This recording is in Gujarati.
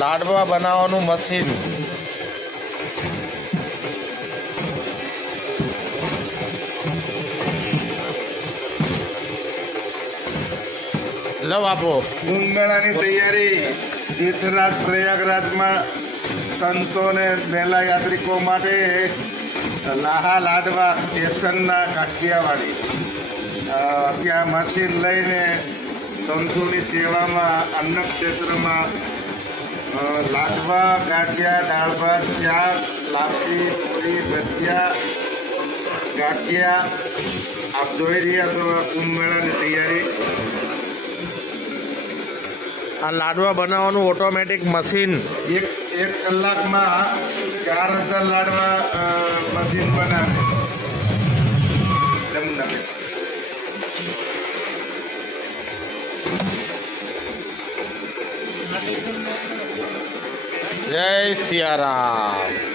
લાડવા બનાવવાનું મશીન. લો આપો. કુંભ મેળાની તૈયારી તીર્થરાજ પ્રયાગરાજમાં સંતોને મેલા યાત્રિકો માટે લાહા લાડવા સ્ટેશનના કાઠિયાવાડી ત્યાં મશીન લઈને સંતોની સેવામાં અન્ન ક્ષેત્રમાં લાડવા ગાંઠિયા દાળ ભાત શાક લાપસી પૂરી ભજીયા ગાંઠિયા આપ જોઈ રહ્યા છો કુંભ મેળાની તૈયારી. આ લાડવા બનાવવાનું ઓટોમેટિક મશીન. એક કલાકમાં 4000 લાડવા મશીન બનાવે. જય સિયારામ.